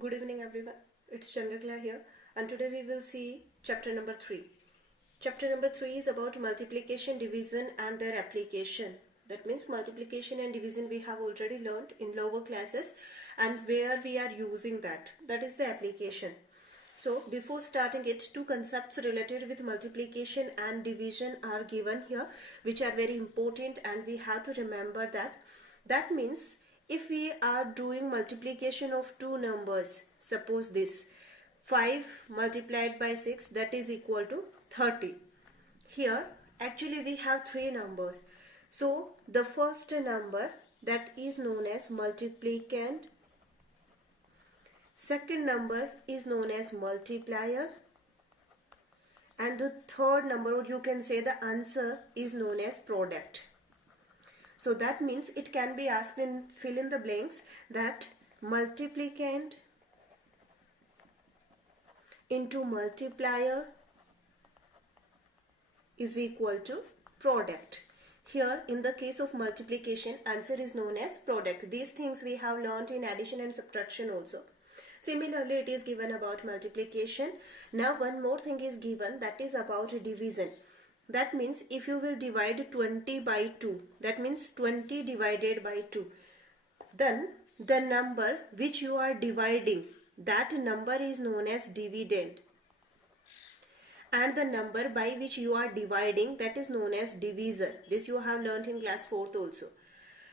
Good evening everyone, it's Chandrakala here, and today we will see chapter number 3. Chapter number 3 is about multiplication, division and their application. That means multiplication and division we have already learned in lower classes and where we are using that. That is the application. So before starting it, two concepts related with multiplication and division are given here which are very important and we have to remember that. That means if we are doing multiplication of two numbers, suppose this 5 multiplied by 6, that is equal to 30. Here actually we have three numbers. So the first number, that is known as multiplicand, second number is known as multiplier, and the third number, or you can say the answer, is known as product. So that means it can be asked in fill in the blanks that multiplicand into multiplier is equal to product. Here in the case of multiplication, answer is known as product. These things we have learnt in addition and subtraction also. Similarly, it is given about multiplication. Now one more thing is given, that is about division. That means if you will divide 20 by 2, that means 20 divided by 2, then the number which you are dividing, that number is known as dividend, and the number by which you are dividing, that is known as divisor. This you have learnt in class 4th also.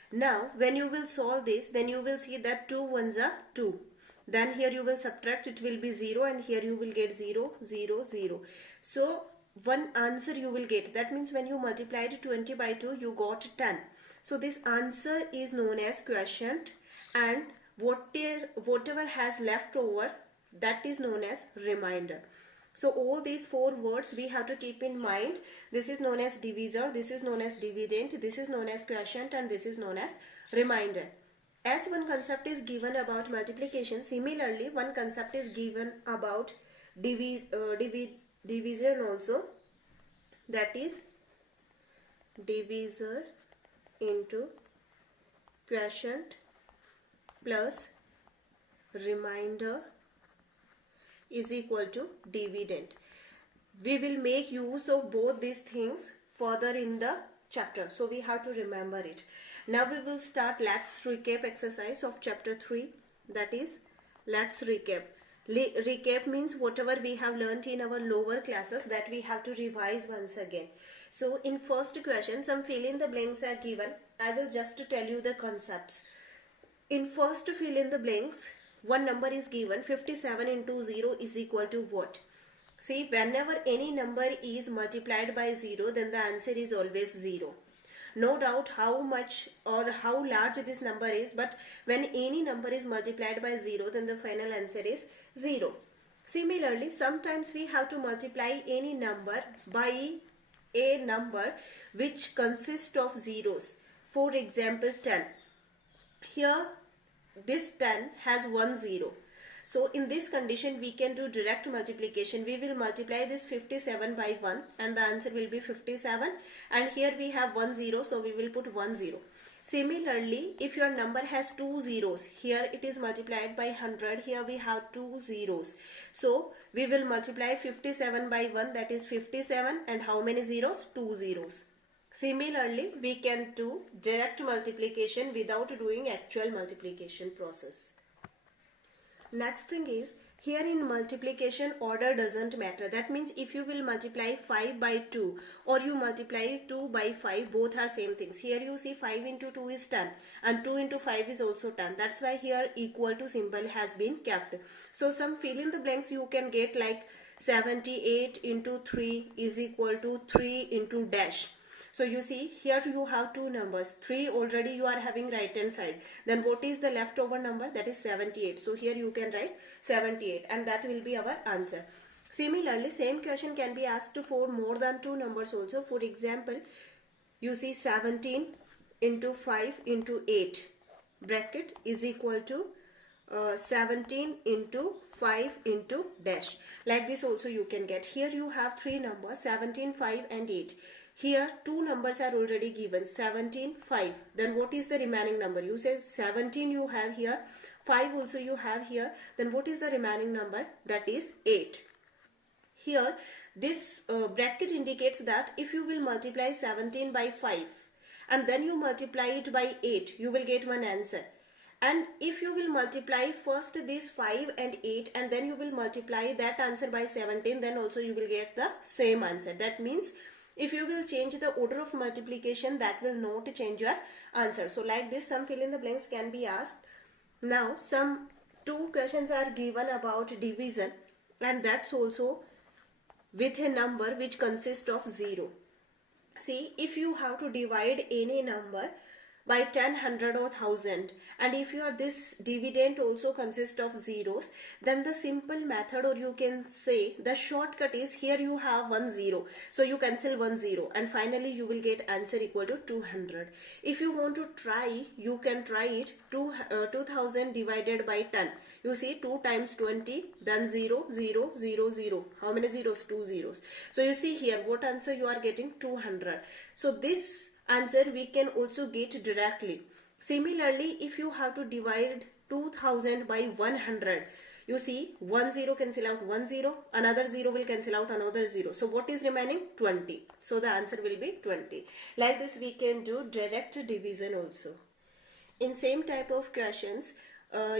Now when you will solve this, then you will see that 2 ones are 2. Then here you will subtract, it will be 0, and here you will get 0, 0, 0. So one answer you will get. That means when you multiplied 20 by 2, you got 10. So this answer is known as quotient, and whatever has left over, that is known as remainder. So all these four words we have to keep in mind. This is known as divisor, this is known as dividend, this is known as quotient, and this is known as remainder. As one concept is given about multiplication, similarly one concept is given about division also, that is divisor into quotient plus remainder is equal to dividend. We will make use of both these things further in the chapter, so we have to remember it. Now we will start. Let's recap exercise of chapter 3, that is let's recap. Recap means whatever we have learnt in our lower classes, that we have to revise once again. So in first question, some fill in the blanks are given. I will just tell you the concepts. In first fill in the blanks, one number is given, 57 into 0 is equal to what? See, whenever any number is multiplied by 0, then the answer is always 0. No doubt how much or how large this number is, but when any number is multiplied by 0, then the final answer is 0. Similarly, sometimes we have to multiply any number by a number which consists of zeros. For example, 10. Here this 10 has 1 0. So in this condition we can do direct multiplication. We will multiply this 57 by 1 and the answer will be 57, and here we have 1 0, so we will put 1 0. Similarly, if your number has 2 zeros, here it is multiplied by 100, here we have 2 zeros. So we will multiply 57 by 1, that is 57, and how many zeros? 2 zeros. Similarly, we can do direct multiplication without doing actual multiplication process. Next thing is, here in multiplication order doesn't matter. That means if you will multiply 5 by 2 or you multiply 2 by 5, both are same things. Here you see 5 into 2 is 10 and 2 into 5 is also 10. That's why here equal to symbol has been kept. So some fill in the blanks you can get like 78 into 3 is equal to 3 into dash. So you see here you have two numbers. 3 already you are having right hand side. Then what is the leftover number? That is 78. So here you can write 78 and that will be our answer. Similarly, same question can be asked for more than two numbers also. For example, you see 17 into 5 into 8 bracket is equal to 17 into 5 into dash. Like this also you can get. Here you have three numbers, 17, 5 and 8. Here two numbers are already given, 17, 5. Then what is the remaining number? You say 17 you have here, 5 also you have here, then what is the remaining number? That is 8. Here this bracket indicates that if you will multiply 17 by 5 and then you multiply it by 8, you will get one answer. And if you will multiply first this 5 and 8 and then you will multiply that answer by 17, then also you will get the same answer. That means if you will change the order of multiplication, that will not change your answer. So like this, some fill in the blanks can be asked. Now some 2 questions are given about division, and that's also with a number which consists of 0. See, if you have to divide any number by 10, 100 or 1000, and if this dividend also consists of zeros, then the simple method, or you can say the shortcut, is here you have 1 0, so you cancel 1 0 and finally you will get answer equal to 200. If you want to try, you can try it. 2000 divided by 10, you see 2 times 20, then 0 0 0 0. How many zeros? 2 zeros. So you see here what answer you are getting? 200. So this answer we can also get directly. Similarly, if you have to divide 2000 by 100, you see 1 0 cancel out 1 0, another 0 will cancel out another 0. So what is remaining? 20. So the answer will be 20. Like this we can do direct division also. In same type of questions,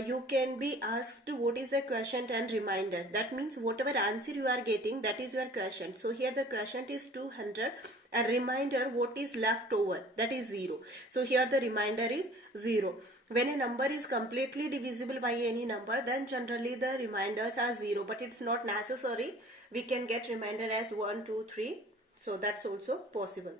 you can be asked what is the quotient and remainder. That means whatever answer you are getting, that is your quotient. So here the quotient is 200 and remainder what is left over, that is 0. So here the remainder is 0. When a number is completely divisible by any number, then generally the remainders are 0, but it's not necessary. We can get remainder as 1, 2, 3. So that's also possible.